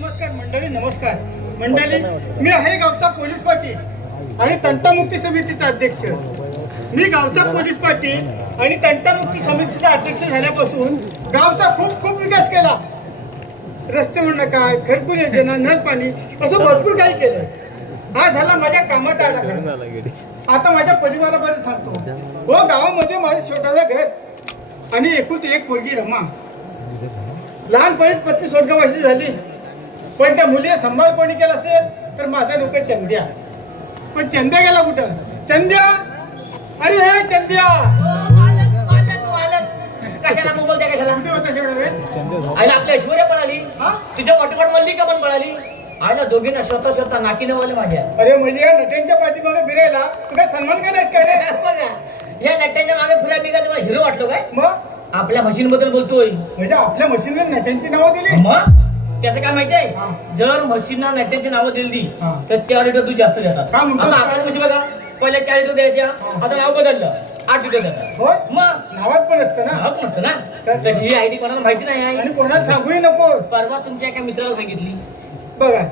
नमस्कार मंडळी, नमस्कार मंडळी. मी आहे गावचा पोलीस पाटील आणि तंटामुक्ती समितीचा अध्यक्ष. मी गावचा पोलीस पाटील आणि तंटामुक्ती समितीचा अध्यक्ष झाल्यापासून गावचा खूप खूप विकास केला. रस्ते म्हणणं काय, घरकुल योजना, नळ पाणी असं भरपूर काही केलं. हा झाला माझ्या कामाचा आढावा. आता माझ्या परिवाराबद्दल सांगतो. हो, गावामध्ये माझं छोटासा घर आणि एकुलती एक पोरगी रमा. लहानपणीच पत्नी स्वर्गवासी झाली, पण त्या मुलीला सांभाळ कोणी केला असेल तर माझा नोकर चंद्या. पण चंद्या गेला कुठं? चंद्या, अरे हे चंद्या कशाला मोबाईल द्या, कशाला कुठे होता शेवढा वेळ? आईला आपल्या ऐश्वर्या पळाली, तुझ्या वाटोपाट मल्लिका पण पळाली. आईला दोघींना स्वतः स्वतः नाकीने वाले माझ्या. अरे म्हणजे या नट्यांच्या पाठीमागे फिरायला तुला सन्मान करायचं काय रे? बघा, या नट्यांच्या मागे फिरायला मी काय तुम्हाला हिरो वाटलो काय? मग आपल्या मशीन बद्दल बोलतोय. म्हणजे आपल्या मशीनला नट्यांची नावं दिली. मग त्याचं काय माहितीये, जर म्हशींना नट्यांची नावं दिली तर 4 लिटर दूध जास्त देतात. का म्हणतो? आता आपल्या म्हशी बघा, पहिल्या 4 लिटर द्यायच्या, आता नाव बदललं 8 लिटर देतात. होय, मग नावात पण असतं ना. नाव नसतं ना. तशी ही आयडी कोणाला माहिती नाही आहे. आणि कोणाला सांगूही नको. परवा तुमच्या एका मित्राला सांगितली. बघा,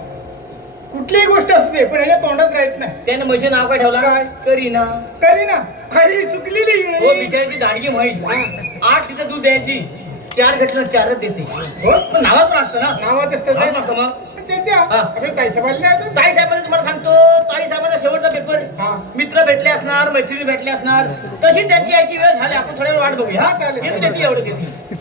कुठलीही गोष्ट असू दे पण याच्या तोंडात राहत नाही. त्याने म्हशी नाव काय ठेवला? काय? करीना. करीना, अरे सुकलेली हो, बिचारीची दाडगी म्हैस 8 लिटर दूध द्यायची, 4 घेतलं 4च देते. हो, पण नावात पण असतं ना. नावात असतं नावात ना. नसतं मग. चंद्या, हा. अरे ताई साहेबांनी नाही अजून? ताई साहेबांनी तुम्हाला सांगतो, ताई साहेबांचा शेवटचा पेपर. हा. मित्र भेटले असणार, मैत्रिणी भेटले असणार, तशी त्यांची यायची वेळ झाली. आपण थोड्या वेळ वाट बघूया. हा, चालेल. येते देते, एवढं देते.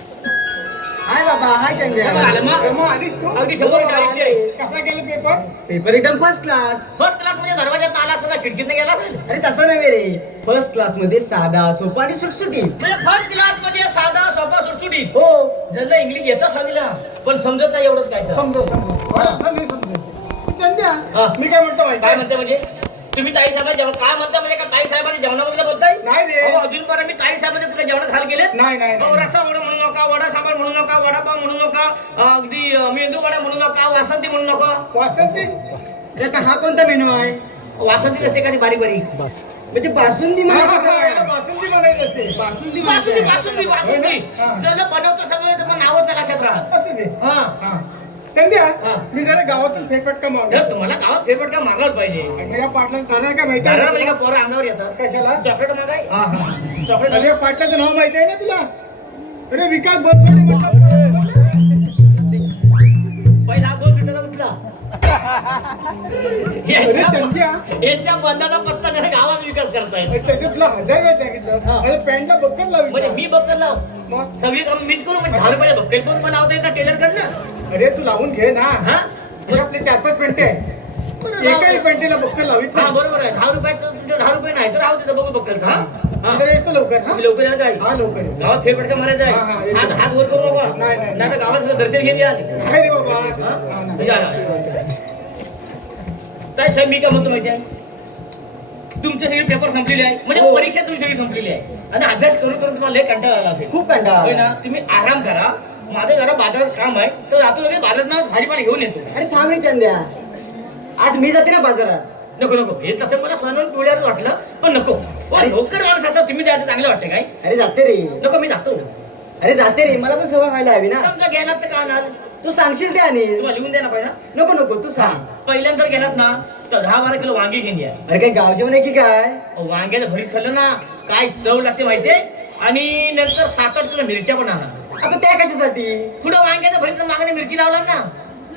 हाय बाबा, हाय चंद्या. आलं मग? मग आलीस तू? अगदी 100-180. कसा गेला पेपर? पेपर एकदम फर्स्ट क्लास. फर्स्ट क्लास म्हणजे दरवाज्यात आला असं ना, खिडकीत गेला असेल. अरे तसं नव्हे रे, फर्स्ट क्लास मध्ये साधा सोपा आणि सुटसुटीत. म्हणजे फर्स्ट क्लास म्हणजे साधा सोपा सुटसुटीत. हो, ज्यांना इंग्लिश येतं सांगितलं पण समजत नाही एवढंच काय तर. समजो नाही समजत. चंद्या, हा. मी काय म्हणतो माहिती काय आहे? म्हणते म्हणजे तुम्ही ताई साहेबांच्या जेवण काय म्हणता म्हणजे का ताई साहेबांच्या जेवणाबद्दल बोलताय? नाही रे. अहो, अजूनपर्यंत मी ताई साहेबांच्या तुला जेवणात हाल केलेत? नाही नाही अहो, नाही. रस्सा वडा म्हणू नका, वडा सांबार म्हणू नका, वडापाव म्हणू नका, अगदी मेंदू वडा म्हणू नका, वासंती म्हणू नका. वासंती? आता हा कोणता मेनू आहे? वासंती असते का ती बारीक बारीक? म्हणजे बासुंदी हा, म्हणायची हा, हा, याला काय? बासुंदी म्हणायची असते. बासुंदी बासुंदी म्हणायची. बासुंदी बासुंदी हा. जर बनवतो सगळं तर पण नावच नाही लक्षात राहत. असू दे. हा. हा. चंद्या, हा. मी जरा गावातून फेरफटका मारला. जर तुम्हाला गावात फेरफटका मागायला पाहिजे. या पाटला जाणार का माहिती दाराला म्हणजे आहे? का पोरं अंगावर येतात? कशाला? चॉकलेट मागाय. हा हा. चॉकलेट अरे पाटलाचं नाव माहिती आहे ना तुला? अरे विकास बनसोडे म्हणतात. पहिला हात दोन सुट्ट्याचा उठला. अरे चंद्या, यांच्या बंधाचा पत्ता नाही, गावात विकास करतायत. चंद्या तुला 1000 वेळा सांगितलं. हा. अरे पॅन्टला बक्कल लावी. म्हणजे मी बघत लाव मग? सगळी काम मीच करू म्हणजे 10 रुपयाच्या बक्कल करून पण लावता येतं टेलर कडनं. अरे तू लावून घे ना. हा अरे आपले 4-5 पेंटे आहे. एकाही पेंटीला बक्कल लावित हा नाही. बरोबर आहे. 10 रुपयाचं तुमच्या 10 रुपये नाही तर राहू तिथं बघू बक्कलचं. हा हा. जरा येतो लवकर. हा तुम्ही लवकर या काय हा, लवकर ये. गावात फेरफटका मारायचा हा, हा, आहे. येतो. हात वर करू नका. नाही, नाही. नाही तर गावात सगळं दर्शन घेऊन या. नाही रे बाबा. हा? हा, नाही. या, या. काय साहेब मी काय म्हणतो माहिती आहे, तुमचे सगळे पेपर संपलेले आहे म्हणजे हो. परीक्षा तुमची सगळी संपलेली आहे आणि अभ्यास करून करून तुम्हाला लय कंटाळा आला असेल. खूप कंटाळा होय आला. ना. तुम्ही आराम करा. माझं जरा बाजारात काम आहे तर रात्री लगेच बाजारात भाजीपाला घेऊन येतो. अरे थांब रे चंद्या, आज मी जाते ना बाजारात. नको नको हे तसं मला सण पिवळ्याच वाटलं पण नको. पण नोकर माणूस आता तुम्ही द्यायचं चांगलं वाटतं काय? अरे जाते रे. नको मी जातो. अरे जाते रे, मला पण सवय व्हायला हवी ना. समजा गेलात तर का आणणार? तू सांगशील ते आणि तुम्हाला लिहून द्या ना पहिला. नको नको तू सांग. पहिल्यांदा गेलात ना तर 10-12 किलो वांगे घेऊन या. अरे काही गाव जेवण आहे की काय? वांग्याचं भरीत खाल्लं ना काय चव लागते माहितीये. आणि नंतर 7-8 किलो मिरच्या पण आणा. आता त्या कशासाठी? पुढं वांग्याचं भरीत मागणे मिरची लावला ना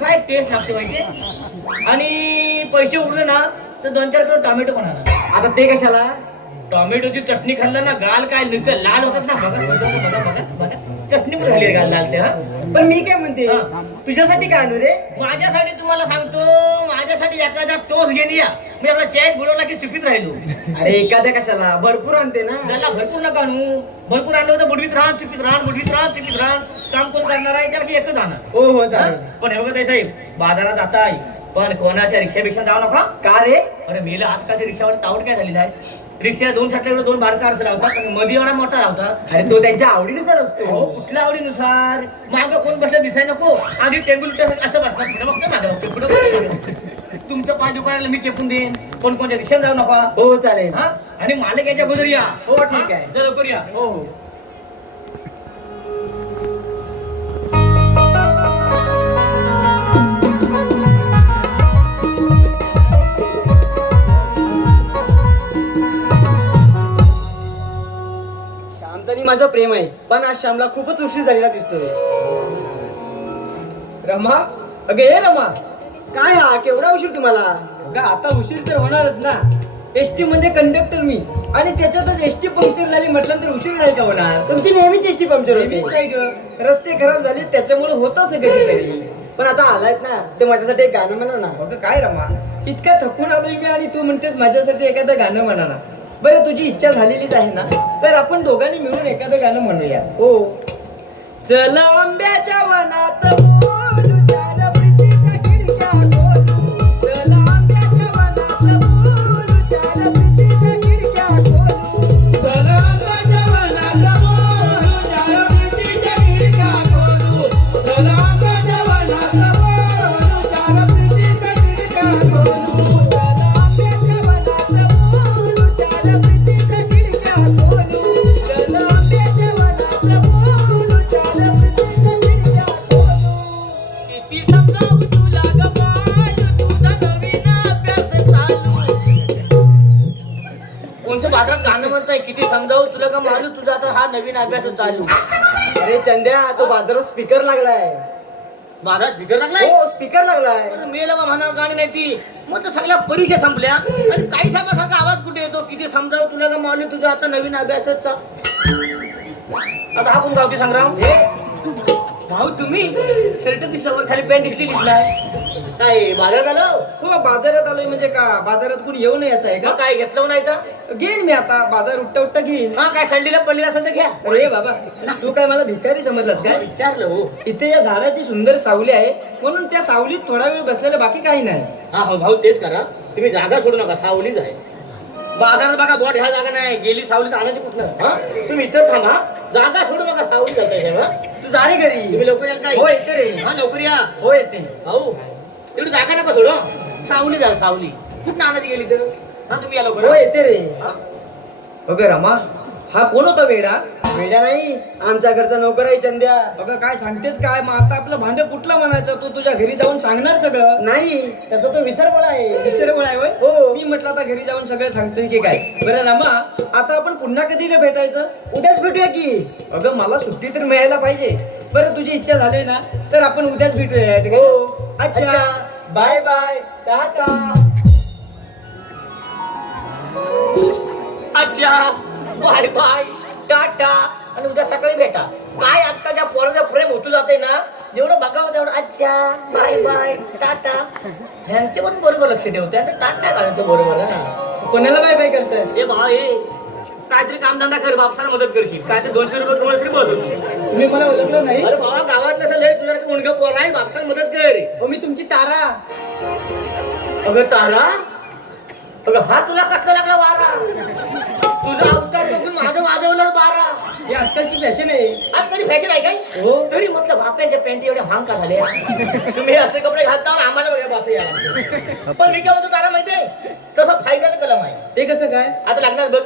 काय टेस्ट लागते माहितीये. आणि पैसे उरले ना तर 2-4 किलो टोमॅटो पण आणा. आता ते कशाला? टोमॅटोची चटणी खाल्लं ना गाल काय नुसतं लाल होतात ना. बघा बघा बघा बघा बघा चटणी पण झाली गाल लाल ते. हा पण मी काय म्हणते, हा. तुझ्यासाठी काय आणू रे? माझ्यासाठी तुम्हाला सांगतो, माझ्यासाठी एखादा टोस घेऊन या. मी आपला चाय बोलवला की चुपीत राहिलो. अरे एखाद्या कशाला, भरपूर आणते ना. त्याला भरपूर नका आणू. भरपूर आणलं तर बुडवीत राहा, चुपीत राहा, बुडवीत राहा, चुपीत राहा. काम कोण करणार आहे त्यापेक्षा एकच आणा. हो हो हा? चालेल. पण हे बघा ताई साहेब, बाजारात जाताय पण कोणाच्या रिक्षापेक्षा जाऊ नका. का रे? अरे मेला आजकालच्या रिक्षावर चावट काय झालेला आहे. रिक्षा 2 साठल्यावर 2 बारका आरसे लावतात आणि मध्ये एवढा मोठा लावतात. अरे तो त्यांच्या आवडीनुसार हो असतो. कुठल्या आवडीनुसार. मागं कोण बसलं दिसाय नको. आधी टेबल असं बसणार पुढे बघतो मागं बघतो पुढे बघतो. तुमचं पाय दुकानाला मी चेपून देईन. कोण कोणत्या रिक्षात जाऊ नका. हो चालेल. हा आणि मालक याच्या अगोदर या. हो, ठीक आहे. जर लवकर या. हो हो. माझं प्रेम आहे, पण आज श्यामला खूपच उशीर झालेला दिसतोय. रमा, अगं हे रमा, काय हा केवढा उशीर तुम्हाला? अगं आता उशीर तर होणारच ना. एसटी मध्ये कंडक्टर मी, आणि त्याच्यातच एसटी पंक्चर झाली म्हटलं तर उशीर नाही का होणार? तुमची नेहमीच एसटी पंक्चर होती. नाही ग, रस्ते खराब झाले त्याच्यामुळे होत असं कधीतरी. पण आता आलायत ना, ते माझ्यासाठी एक गाणं म्हणा ना. अगं काय रमा, इतका थकून आलोय मी आणि तू म्हणतेस माझ्यासाठी एखादं गाणं म्हणा ना. बरं तुझी इच्छा झालेलीच आहे ना, तर आपण दोघांनी मिळून एखादं गाणं म्हणूया. हो. चला आंब्याच्या वनात बोलू, चार प्रीतीच्या खिडक्या खोलू. चला आंब्याच्या वनात बोलू, चार प्रीतीच्या खिडक्या खोलू. चला आंब्याच्या वनात बोलू, चार प्रीतीच्या खिडक्या खोलू. चला आंब्याच्या वनात बोलू, चार प्रीतीच्या खिडक्या खोलू. चला आंब्याच्या वनात बोलू, चार प्रीतीच्या खिडक्या खोलू. चला आंब्याच्या वनात बोलू, चार प्रीतीच्या खिडक्या खोलू. किती समजावू तुला ग बालू, तुझा नवीन अभ्यास चालू. कोणचं बाजारात गाणं म्हणताय? किती समजावू तुला ग मालू, तुझा आता हा नवीन अभ्यास चालू. अरे चंद्या, तो बाजारात स्पीकर लागलाय. माझा स्पीकर लागलाय? हो, स्पीकर लागलाय. मेला म्हणा गाणी नाही ती. मग तर सगळ्या परीक्षा संपल्या आणि काही साहेबासारखा आवाज कुठे येतो? किती समजावू तुला ग मालू, तुझा आता नवीन अभ्यासचा. आता हा कोण गावठी संग्राम? भाऊ तुम्ही शर्ट दिसलं वर, खाली पॅन्ट दिसली नाही. काय बाजारात आलो? हो, बाजारात आलोय म्हणजे का बाजारात कोणी येऊ नये असं आहे का? मग काय घेतलं नाही का? घेईन मी आता, बाजार उठता उठता घेईन. हा काय संडीला पडलेला असेल तर घ्या. अरे बाबा, तू काय मला भिकारी समजलास काय? विचारलं हो. इथे या झाडाची सुंदर सावली आहे म्हणून त्या सावलीत थोडा वेळ बसलेलं, बाकी काही नाही. हा हो भाऊ, तेच करा. तुम्ही जागा सोडू नका, सावलीच आहे. बाजारात बघा बोट ह्या जागा नाही, गेली सावलीत आणायची कुठनं? हा तुम्ही इथं थांबा, जागा सोडू नका, सावली जाता. तू जा रे घरी. तुम्ही लवकर याल काय? हो येते रे. हा लवकर या. हो येते. भाऊ तेवढी जागा नका सोडू. सावली जा, सावली कुठं आणायची गेली तर. हा तुम्ही या लवकर. हो येते रे. हा? अगं रमा, हा कोण होता वेडा? वेडा नाही, आमच्या घरचा नोकर आहे चंद्या. अगं काय सांगतेस काय? मग आता आपलं भांडं कुठलं म्हणायचं? तू तुझ्या घरी जाऊन सांगणार सगळं? नाही, तसं तो विसरबळ आहे. विसरबळ आहे होय? हो. मी म्हटलं आता घरी जाऊन सगळं सांगतोय की काय. बरं रमा, आता आपण पुन्हा कधी भेटायचं? उद्याच भेटूया की. अगं मला सुट्टी तर मिळायला पाहिजे. बरं तुझी इच्छा झाली ना, तर आपण उद्याच भेटूया. हो. अच्छा, बाय बाय, टाटा. अच्छा, बाय बाय, टाटा. आणि उद्या सकाळी भेटा. काय आजकालच्या पोराचं प्रेम होतो जाते ना, जेवढं बघावं तेवढं अच्छा बाय बाय टाटा. ह्यांचे पण बरोबर लक्ष ठेवते. आता टाटा काढतो बरोबर. कोणाला बाय बाय करताय? हे भाई काहीतरी कामधंदा कर, बापसाला मदत करशील. काय ते 200 रुपये तुम्हाला तरी बस होती. तुम्ही मला ओळखलं नाही? अरे बाबा गावातलं असं लय तुझ्या उणगं पोर आहे, बापसाला मदत कर. हो, मी तुमची तारा. अगं तारा, अगं हा तुला कसला लागला वारा? तुझा अवतार बघून माझं वाजवलं बारा. ही आजकालची फॅशन आहे. आज कधी फॅशन आहे काय? हो. तरी म्हटलं बाप्यांच्या पॅन्टी एवढ्या भांग का झाल्या? तुम्ही असे कपडे घालता आणि आम्हाला बघा बस या. पण मी काय म्हणतो तारा माहितीये, तसा फायद्याचं कलम आहे. ते कसं काय? आता लागणार बघ,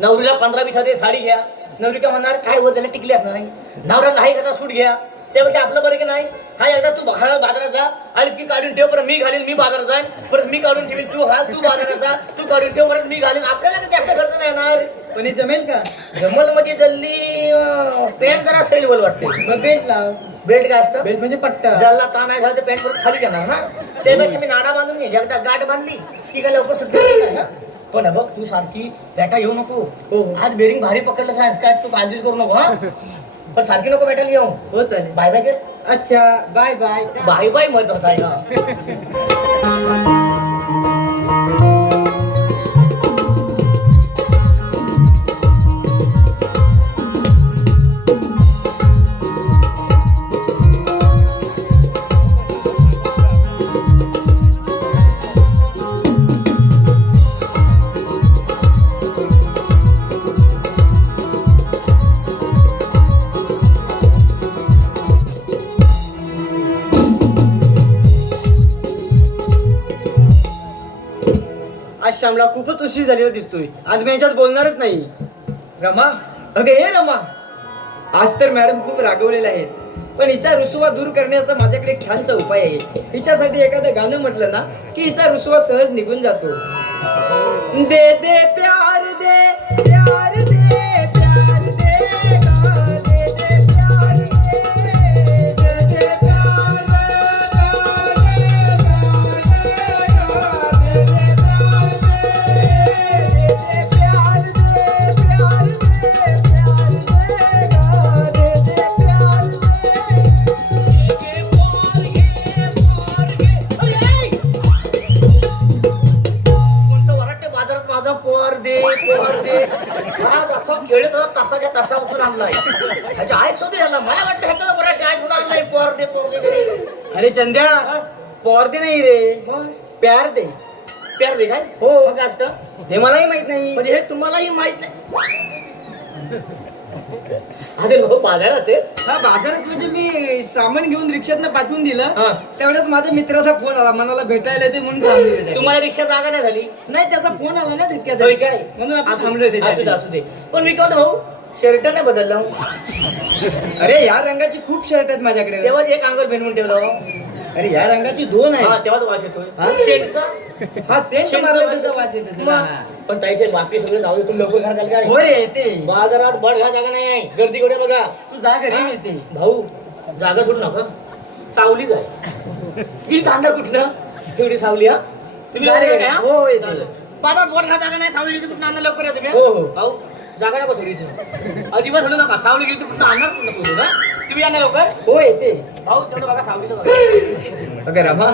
नवरीला 15-20 साडी घ्या. नवरी काय म्हणणार, काय होत त्याला टिकली असणार नाही. नवऱ्याला हाही कसा सूट घ्या. त्यापेक्षा आपलं बरं की नाही. हा एकदा तू बाजारात जा, आलीस की काढून ठेव, परत मी घालीन, मी बाजारात जाईन, परत मी काढून ठेवीन, तू बाजारात जा, तू काढून ठेव, परत मी घालीन. आपल्याला काय जास्त खर्च नाही येणार. पण हे जमेल का? जमल म्हणजे जल्ली पॅन्ट जरा सैलवल वाटते. मग बेल्ट लाव. बेल्ट काय असतं? बेल्ट म्हणजे पट्टा. ज्याला ताण नाही झाला तर पॅन्ट परत खाली जाणार ना. त्यापेक्षा मी नाडा बांधून घे. एकदा गाठ बांधली की काय लवकर सुटत ना. पण बघ तू सारखी बॅटा घेऊ नको. हो. आज बेरिंग भारी पकडलं सायन्स काय, तू काळजीच करू नको. हा पण सारखी नको बॅटाला घेऊ. हो चालेल. बाय बाय कर. अच्छा, बाय बाय. बाय बाय महत्वाचा आहे हा. आज श्यामला खूपच उशीर झालेला दिसतोय. आज मी यांच्यात बोलणारच नाही. रमा, अगं हे रमा, आज तर मॅडम खूप रागवलेल्या आहेत. पण हिचा रुसवा दूर करण्याचा माझ्याकडे एक छानसा उपाय आहे. हिच्यासाठी एखादं गाणं म्हटलं ना की हिचा रुसवा सहज निघून जातो. दे दे प्यार दे, प्यार दे, प्यार दे. आणलाय ह्याच्या आई शोधून आला मला वाटतं ह्याचा मराठी आई म्हणून आणलाय पोर दे अरे चंद्या पॉर्दे नाही रे, मग प्यार दे. प्यार दे काय हो. मग काय असतं हे मलाही माहित नाही. म्हणजे हे तुम्हालाही माहित नाही अरे भाऊ बाजारात आहे हा बाजारात म्हणजे मी सामान घेऊन रिक्षातनं पाठवून दिलं. हा. तेवढ्यात माझ्या मित्राचा फोन आला, मनाला भेटायला येते म्हणून थांबले होते. तुम्हाला रिक्षा जागा नाही झाली नाही त्याचा फोन आला ना तितक्यात, होय काय म्हणून आपण थांबले होते असू दे त्यासाठी. असू दे पण मी काय म्हणतो भाऊ शर्ट नाही बदलला हो. अरे या रंगाची खूप शर्ट आहेत माझ्याकडे. तेव्हा एक अंगावर भेटून ठेवला हो. अरे या रंगाची 2 हा आहेत. तेव्हाच वास येतोय हा? शेंटचा हा सेंट शेंटचा मारला वास त्याचा येतो. वास येत असेल. मग, हा. पण ताईचे बाकी सगळे जाऊ दे तुम्ही लवकर घाल काय हो रे येते. बाजारात बड घा जागा नाही गर्दी केवढे बघा तू जा घरी मी येते. भाऊ जागा सोडू नका सावली जाय ही कांदा कुठलं तेवढी सावली हा तुम्ही जा रे लवकर घरी. या, हा? हो, येते. चालेल. बाजारात बोट घा जागा नाही सावली गेली कुठं आणणार लवकर या तुम्ही हो, हो. भाऊ जागा नका सोडू इथे. अजिबात सोडू नका सावली गेली तर कुठं आणणार कुठं सोडू ना तुम्ही या ना लवकर हो येते. भाऊ तेवढं बघा सावलीचं बघा अगं रमा,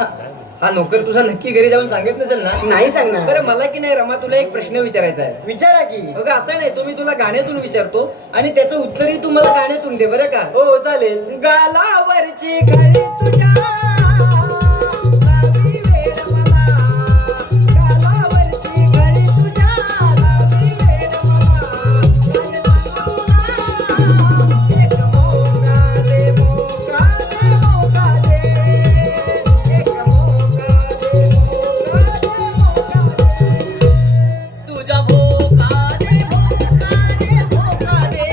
हा नोकर तुझा नक्की घरी जाऊन सांगत नसेल ना? नाही सांगणार. बरं मला की नाही रमा तुला एक प्रश्न विचारायचा आहे. विचारा की. बघा असं नाही, तो मी तुला गाण्यातून विचारतो आणि त्याचं उत्तरही तू मला गाण्यातून दे बरं का? हो चालेल. गालावरची काळी तुझ्या लावी वेड मला. गालावरची काळी तुझ्या लावी वेड मला. एक मोका दे, मोका दे, मोका दे. एक मोका दे, मोका दे, मोका दे. तुझा भोका दे भोका दे भोका दे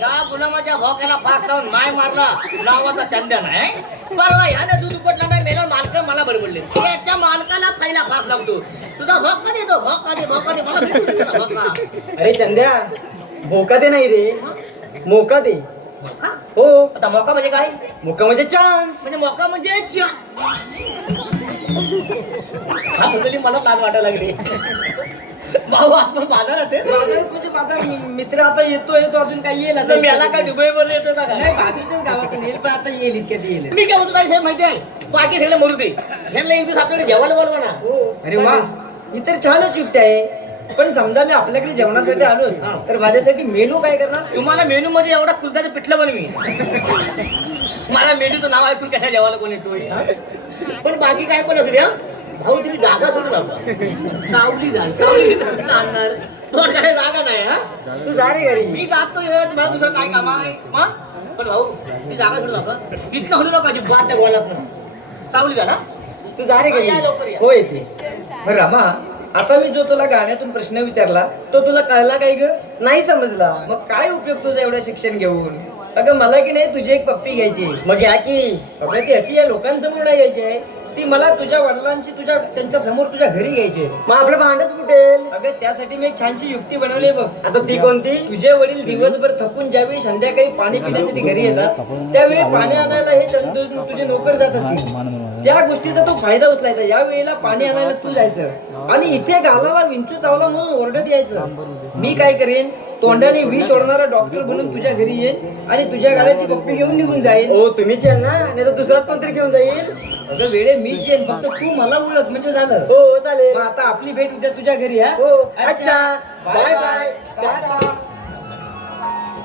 या गुलामाच्या भोक्याला फास लावून नाही मारला नावाचा चंद्या नाही परवा ह्याने दूध उकटला नाही मेला मालक मला बडबडले त्याच्या मालकाला पहिला फास लावतो तुझा भोका देतो भोका दे मला भेटू दे त्याला भोका अरे चंद्या भोका दे नाही रे, मोका दे. भोका? हो, आता मोका म्हणजे काय मोका म्हणजे चान्स. म्हणजे मोका म्हणजे हा बदली मला लाज वाटायला लागली भाऊ आपण बाजारात आहे बाजारात म्हणजे माझा मित्र आता येतो अजून काय येईल आता मेला काय दुबई वर येतो का काय नाही बाजूच्याच गावातून येईल, पण आता येईल इतक्यात येईल. मी काय म्हणतो काय साहेब माहिती आहे बाकी सगळे मरू दे ह्यांना एक दिवस आपल्याकडे जेवायला बोलवा ना अरे वा, ही तर छानच युक्ती आहे. पण समजा मी आपल्याकडे जेवणासाठी आलो तर माझ्यासाठी मेनू काय करणार? तुम्हाला मेनू मध्ये एवढा कुलदाचं पिठलं बनवी मला मेनूचं नाव ऐकून कशा जेवायला कोण येतोय हा? पण बाकी काय पण असू द्या भाऊ तुम्ही जागा सोडू नका सावली जा सावली आणणार तुझ्याकडे जागा नाही हा तू जा रे घरी. मी जातोय तुम्हाला दुसरं काय काम आहे मग पण भाऊ ती जागा सोडू नका इतकं होऊ नका बात त्या गोळात सावली जा ना तू जा रे घरी. या लवकर या. हो येते. बरं रमा, आता मी जो तुला गाण्यातून प्रश्न विचारला तो तुला कळला काय ग? नाही समजला. मग काय उपयोग तुझं एवढं शिक्षण घेऊन? अगं मला की नाही तुझी एक पप्पी घ्यायची. मग घ्या की. अगं ती अशी या लोकांसमोर नाही घ्यायची आहे, ती मला तुझ्या वडिलांची त्यांच्या समोर तुझ्या घरी घ्यायची. मग आपलं भांडच फुटेल. अगं त्यासाठी मी एक छानशी युक्ती बनवली बघ. आता ती कोणती? तुझे वडील दिवसभर थकून ज्यावेळी संध्याकाळी पाणी पिण्यासाठी घरी येतात त्यावेळी पाणी आणायला हे तुझे नोकर जात असतील. त्या गोष्टीचा तो फायदा उचलायचा. या वेळेला पाणी आणायला तू जायचं आणि इथे गालाला विंचू चावला म्हणून ओरडत यायचं. मी काय करेन, तोंडाने विष ओढणारा डॉक्टर बनून तुझ्या घरी येईल आणि तुझ्या गालाची पप्पी घेऊन निघून जाईल. हो तुम्हीच येईल ना, नाही तर दुसराच कोणतरी घेऊन जाईल. अगं वेळे मीच येईल, फक्त तू मला ओळख म्हणजे झालं. हो चालेल. मग आता आपली भेट उद्या तुझ्या घरी. हा हो. अच्छा बाय बाय.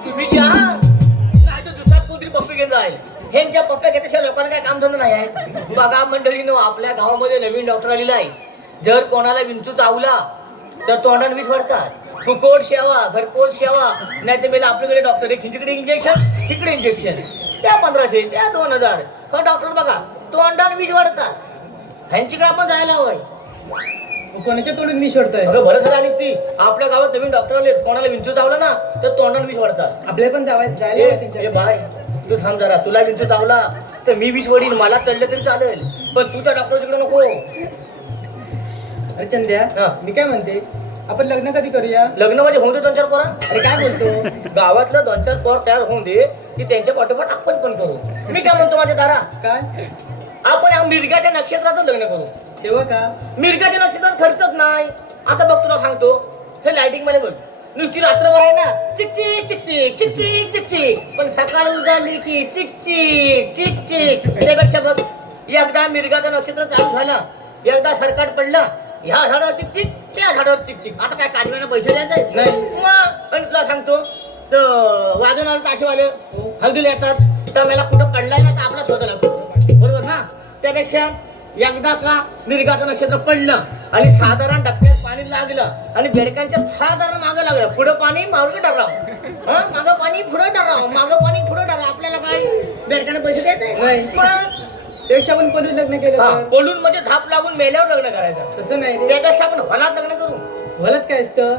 तुम्ही या काय तर दुसरा कोणतरी पप्पी घेऊन जाईल ह्यांच्या पप्प्या घेतल्याशिवाय लोकांना काय काम धंदा नाही आहे बघा मंडळीनो आपल्या गावामध्ये नवीन डॉक्टर आलेला आहे जर कोणाला विंचू चावला तर तोंडाने विष वाढतात फुकोट सेवा घरपोच सेवा नाही तर मला आपल्याकडे डॉक्टर आहे खिंचकडे इंजेक्शन इकडे इंजेक्शन त्या 1500 त्या 2000 हा डॉक्टर बघा तोंडाने विष वाढतात ह्यांच्याकडे आपण जायला हवंय कोणाच्या तोंडून विष ओढताय? अगं बरं झालं आलीस ती आपल्या गावात नवीन डॉक्टर आले कोणाला विंचू चावला ना तर तोंडाने विष वाढतात आपल्या पण ए बाय तू थांब जरा तुला विंचू चावला तर मी विष वडील मला चढलं तरी चालेल पण तू त्या डॉक्टरकडे नको अरे चंद्या हा. मी काय म्हणते, आपण लग्न कधी करूया? लग्न म्हणजे होऊन दे 2-4 पोरा अरे काय बोलतो? गावातलं 2-4 पोर तयार होऊन दे की त्यांच्या पाठोपाठ आपण पण करू मी काय म्हणतो माझ्या दारा काय आपण या मिरगाच्या नक्षत्रातच लग्न करू तेव्हा का? मिरगाच्या नक्षत्रात खर्चच नाही आता बघ तुला सांगतो हे लाइटिंग मध्ये बघ नुसती रात्रभर आहे ना चिकचिक चिकचिक चिकचिक चिकचिक पण सकाळ उजाडली की चिकचिक चिकचिक त्यापेक्षा बघ एकदा मिरगाचं नक्षत्र चालू झालं एकदा सरकाट पडलं ह्या झाडावर चिकचिक त्या झाडावर चिकचिक आता काय काजव्यांना पैसे द्यायचे नाही. मग आणि तुला सांगतो तर वाजवणार ताशेवाले हळदीला येतात तर मला कुठं पडलाय ना तर आपला शोधा लागतो बरोबर ना. त्यापेक्षा एकदा का मिरगाचं नक्षत्र पडलं आणि साधारण डबक्यात पाणी लागलं आणि बेडकांच्या साधारण मागं लागलं पुढं पाणी मागं डरराव मागं पाणी पुढं डरराव मागं पाणी पुढं डरराव आपल्याला काय बेडकाने पैसे देत नाही. मग त्यापेक्षा आपण कोणी लग्न केलं हा, तर? पडून म्हणजे धाप लागून मेल्यावर लग्न करायचं. तसं नाही रे. त्यापेक्षा आपण हलात लग्न करू. वलत काय असतं?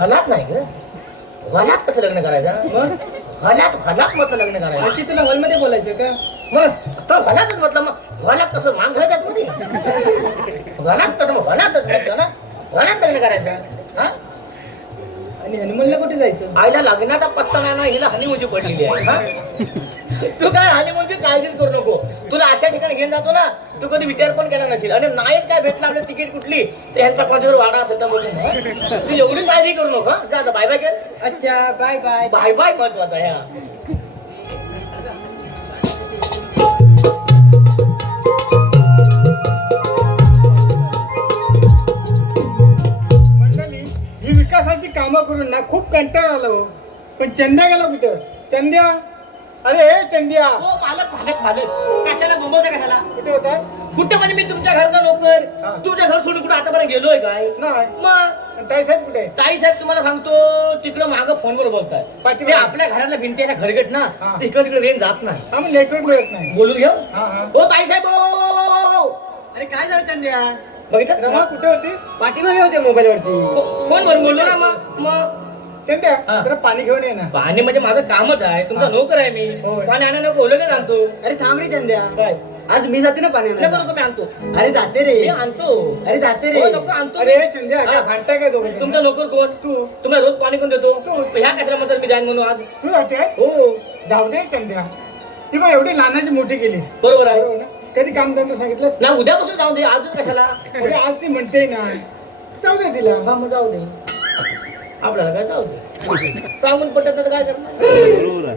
हलात नाही ग हलात कसं लग्न करायचं. मग हलात म्हटलं लग्न करायचं. म्हणजे तुला हॉलमध्ये बोलायचं का? मग तर हलातच म्हटलं मग हलात कसं मान घालतात मध्ये हलात कसं मग हलातच म्हटलं ना हलात लग्न करायचं. हा आणि हनुमानला कुठे जायचं? आईला लग्नाचा पत्ता नाही ना हिला हनीमूनची पडलेली आहे. हा तू काय हनीमूनची काळजीच करू नको. तुला अशा ठिकाणी घेऊन जातो ना तू कधी विचार पण केला नसेल आणि नाहीच काय भेटला आपल्या तिकीट कुठली तर ह्यांचा कोणत्या वाडा असेल तर बघून तू एवढी काळजी करू नको. जा आता बाय बाय कर. अच्छा बाय बाय. बाय बाय महत्वाचा ह्या. मंडळी ही विकासाची कामं करून ना खूप कंटाळा आला हो. पण चंद्या गेला कुठं? चंद्या अरे हे चंद्या हो पालक पालक पालक कशाला बोंबवता कशाला कुठे होता? कुठं म्हणजे मी तुमच्या घरचा नोकर हा. तुमच्या घर सोडून कुठं आतापर्यंत गेलोय काय. नाही मग ताई साहेब कुठे? ताई साहेब तुम्हाला सांगतो तिकडं मागं फोनवर बोलताय पाठीमागे. ते आपल्या घरातल्या भिंती आहे ना घरगट ना हा. तिकडे तिकडे रेंज जात नाही. हा मग नेटवर्क मिळत नाही. बोलून घेऊ. हा हा हो ताई साहेब हो. अरे काय झालं चंद्या? बघितलं रमा कुठे होतीस? पाठीमागे होते मोबाईल वरती. फोनवर बोललो ना मग चंद्या हा. जरा पाणी घेऊन ये ना. पाणी म्हणजे माझं कामच आहे तुमचा नोकर आहे मी. होय. पाणी आणा नको ओलं नाही आणतो. अरे थांब रे चंद्या. काय आज मी जाते ना नको पाण्याला. नको मी आणतो. अरे जाते मी रे. आणतो. अरे जाते हो, रे. नको आणतो. अरे चंद्या काय हा. भांडताय काय दोघं? तुमचा नोकर कोण तू तुम्हाला रोज पाणी कोण देतो ह्या कशाला म्हणतात मी जाईन म्हणून आज. तू जाते? हो जाऊ दे चंद्या. ती बघ एवढी लहानाची मोठी केली बरोबर आहे बरोबर ना? कधी काम धंदा सांगितलं? ना उद्यापासून जाऊ दे आजच कशाला. अरे आज ती म्हणते ना जाऊ दे तिला. हा मग जाऊ दे आपल्याला काय जाऊ दे सांगून पटत नाही तर काय करणार.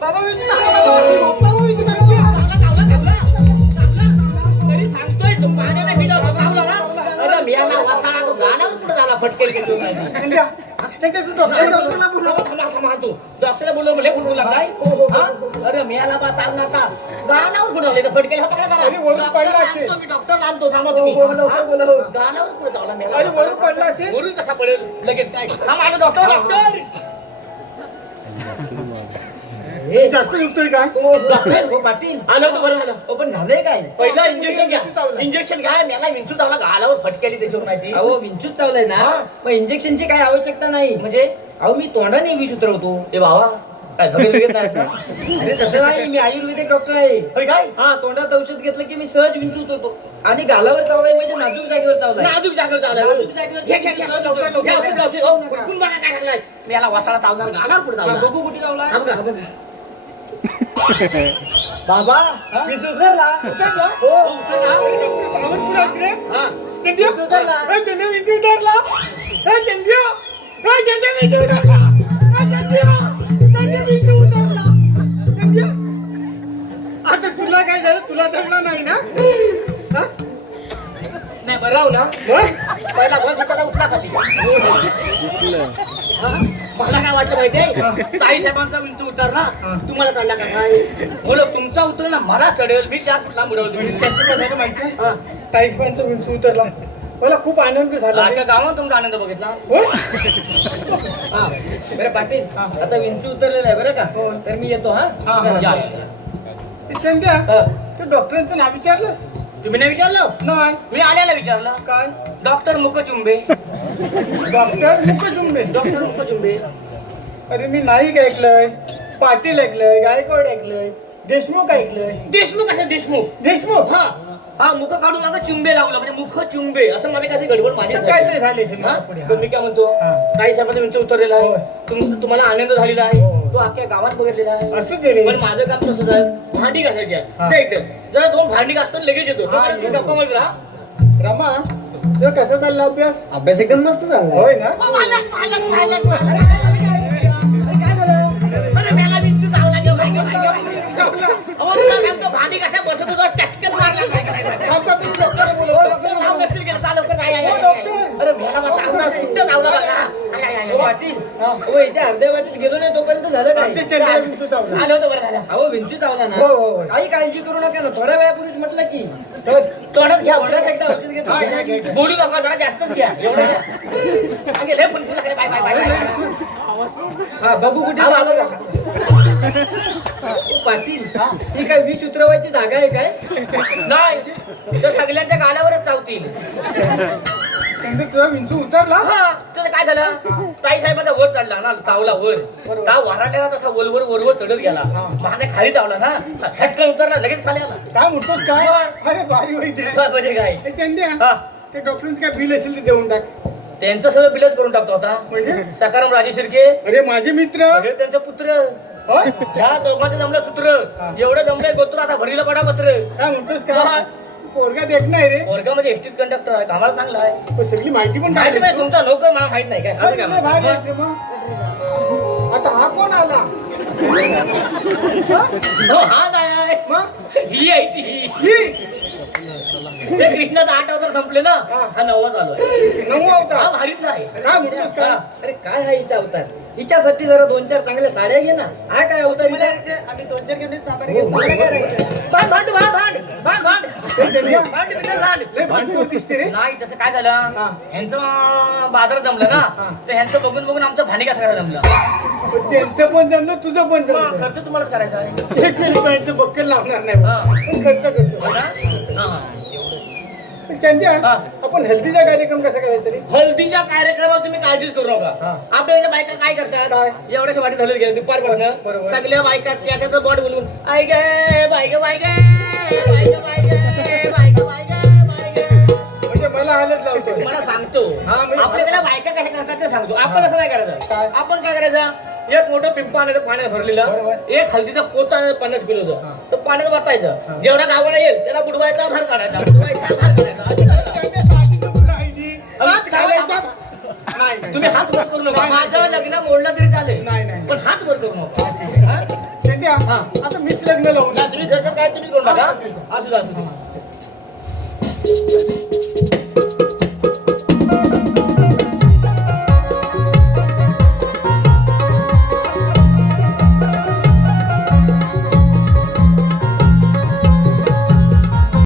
बाबा मी तरी सांगतोय तो पाण्याला भिजावला चावला ना. अरे मियाला वासाला तो गाण्यावर पुढे झाला फटकेल घेतो नाही. चंद्या चंद्या तू डॉक्टरला बोलव. डॉक्टरला बोलव मला बोलू काय हा? अरे मियाला बा चालणार का गाण्यावर पुढे झाले फटकेल हा पकडा अरे वरून पडला असेल. मी डॉक्टर आणतो थांबा तुम्ही. गाण्यावर पुढे जावला मेला. अरे वरून पडला असेल. वरून कसा पडेल लगेच काय हा माझा डॉक्टर हे जास्त दुखतोय का? डॉक्टर हो पाटील. आलो तो बरं झालं. हो पण झालंय काय? पहिलं इंजेक्शन घ्या इंजेक्शन घ्या मला विंचू चावला गालावर फटकेली त्याच्यावर माहिती अहो विंचूच चावलाय ना. हा. मग इंजेक्शनची काही आवश्यकता नाही. म्हणजे अहो मी तोंडाने विष उतरवतो. ए बाबा काय धबे बिबे नाही ना? अरे तसं नाही, मी आयुर्वेदिक डॉक्टर आहे. होय काय हा तोंडात औषध घेतलं की मी सहज विंचू उतरतो. आणि गालावर चावलाय म्हणजे नाजूक जागेवर चावलाय. नाजूक जागेवर चावलाय. नाजूक जागेवर घे, घे, घे. लवकर, घे, औषध, औषध. अहो, फुटकून बघा काय घातलंय. मी याला वासाला चावणार गालावर पुढे हा, चावला बघू कुठे लावलाय. हा बघा, हा बघा. बाबा विंचू उतरला. उतरला? हो. पावर पुढे आहेत रे. हा. चंद्या विंचू उतरला. ए, चंद्या विंचू उतरला. ए, चंद्या ए, चंद्या विंचू उतरला. ए, चंद्या विंचू उतरला. चंद्या आता तुला काय झालं? तुला चढला नाही ना? हा? नाही बरं राहू ना मग? पहिला बस होता उठला खाली मला काय वाटलं माहितीये ताई साहेबांचा विंचू उतरला तुम्हाला चढला का काय बोलो तुमचा उतरला मला चढेल मी चार फुटला मुडवतो त्याचं काय झालं माहिती आहे? हा. ताईसबाईंचा विंचू उतरला. मला खूप आनंद झाला. अख्ख्या गावात तुमचा आनंद बघितला हो? हा बरं पाटील हा. आता विंचू उतरलेला आहे बरं का. हो. तर मी येतो. हा हा, हा. चला. ते चंद्या हा. तू डॉक्टरांचं नाव विचारलंस? तुम्ही नाही विचारलं नाही. मी आल्याला विचारलं काय? डॉक्टर मुकचुंबे डॉक्टर मुकजुंबे. डॉक्टर मुकचुंबे अरे मी नाईक ऐकलंय, पाटील ऐकलंय, गायकवाड ऐकलंय, देशमुख ऐकलंय. देशमुख असेल देशमुख देशमुख हा हा मुख काढून मागं चुंबे लावलं म्हणजे मुख चुंबे असं मला काही गडबड माझी काय तरी झाले असेल हा? मला पुढे. पण मी काय म्हणतो हा. काही साहेबांचा विंचू उतरलेला आहे होय. तुम्हाला आनंद झालेला आहे हो. तो अख्ख्या गावात बघितलेला आहे असं दे रे. पण माझं काम तसंच आहे भांडी घासायची आहे हा. त्या इकडे जरा दोन भांडी घासतो लगेच येतो हा, तोपर्यंत तुम्ही गप्पा मध्ये राहा रमा तुझा कसा चालला अभ्यास? अभ्यास एकदम मस्त झाला. होय ना? अरे मला विंचू चावला गे, भाई गे, भाई गे, भाई गे. अहो, तुला सांगतो, भांडी कशा बसत होतो चटकन मारला भाई गे, भाई गे. आता तुम्ही डॉक्टरला हो, बोलवतो. डॉक्टर लावून नसतील गेलं, चाल लवकर, आय, आय, आय, आय. अरे मेला बा, चांगला कुठं चावला बघा. हो पाटील हो इथे अर्ध्या वाटीत गेलो नाही तोपर्यंत झालं काय आमच्या चंद्या विंचू चावला. आलं होतं बरं झालं. अहो विंचू चावला ना हो, हो, हो. काही काळजी करू नका ना थोड्या वेळापूर्वीच म्हटलं की तर तोंडात घ्या थोड्यात एकदा औषध घेतो हा, घ्या, घ्या, घ्या. बोलू नका जरा जास्तच घ्या एवढं घ्या. मागे लय फुलफुल लागले. Bye bye bye bye. हा बघू कुठे आलो, चावलं आलो. का? पाटील ही काय विष उतरवायची जागा आहे काय नाही तर सगळ्यांच्या गाड्यावरच चावतील. चंद्या तुझा विंचू उतरला. हा तर काय झालं ताई साहेबाचा वर चढला ना चावला वर ताव वराडलेला तसा वरवर वरवर चढत गेला माझ्या खाली चावला ना झटकन उतरला लगेच खाली आला. काय म्हणतोस काय अरे भारी होईल ते. म्हणजे काय ए, चंद्या हा ते डॉक्टरांचं काय बिल असेल ते देऊन टाक. त्यांचं सगळं बिलच करून टाकतो आता. म्हणजे सकाराम राजे शिर्के अरे माझे मित्र सगळे त्यांचे पुत्र होय? ह्या दोघांचं जमलं सूत्र एवढं जमलंय गोत्र आता भडीला पडा पत्र. काय म्हणतोस काय पोरगा देख नाही रे. वर्गा म्हणजे एसटीत कंडक्टर आहे कामाला चांगला आहे. पण सगळी माहिती पण माहिती काय नाही तुमचा नोकर मला माहित नाही काय असं अरे, काय भारी मग? आहे रे मग. आता हा कोण आला हो हा काय आहे मग ही आहे ती ही ते कृष्णाचा 8 अवतार संपले ना हा 9वा चालू आहे. नऊ हा होता. भारीतला आहे. काय म्हणतोस काय अरे काय हा हिचा अवतार हिच्यासाठी जरा 2-4 चांगल्या साड्या घे ना हा काय अवतार हिचा? भांड भांड भांड भांड भांड भांड ए, चंद्या, भांड बिंड भांड. लय भांडखोर दिसते रे. नाही तसं काय झालं हा. ह्यांचं बाजारात जमलं ना तर ह्यांचं बघून बघून आमचं भांडी का सगळं जमलं. पण त्यांचं पण जमलं तुझं पण मग जमलं. खर्च तुम्हालाच करायचा आहे. एक वेळी पॅन्टचं बक्कल लावणार नाही बा. हा. पण खर्च करतो हा. पण चंद्या हा. आपण हेल्थीचा कार्यक्रम कसा करायचा रे. हल्दीच्या कार्यक्रमात तुम्ही काळजीच करू नका. हा. आपल्या बायका काय करतात काय? एवढ्याशा वाटी झालं गेलं बरोबर. दुपारपर्यंत सगळ्या बायका त्याच्यात बॉड बोलून ऐ गे बायक बायक बायक बायक बायक बायक म्हणजे मला हालत लावतोय. मला सांगतो हा, म्हणजे आपल्याला बायका कशा करतात ते सांगतो. आपण असं नाही काय? करायचं. आपण काय करायचं एक मोठं पिंप आणायचं पाण्यात भरलेलं बरोबर. एक हल्दीचा पोता आणायचा 50 किलोचं तर पाण्यात वाचायचं जेवढा गावाला येईल त्याला बुडवायचा भार काढायचा बुडवायचा भार काढायचा असं करायचं. चंद्या, साधी नको राहायची. हात घालायचा. नाही, नाही. तुम्ही हात वर करू नका. नाही, नाही. माझं लग्न मोडलं तरी चालेल नाही, नाही. पण हात वर करू नका. हा? चंद्या, हा. आता मीच लग्न लावून ना तुम्ही करता काय तुम्ही करू नका असू द्या, असू द्या.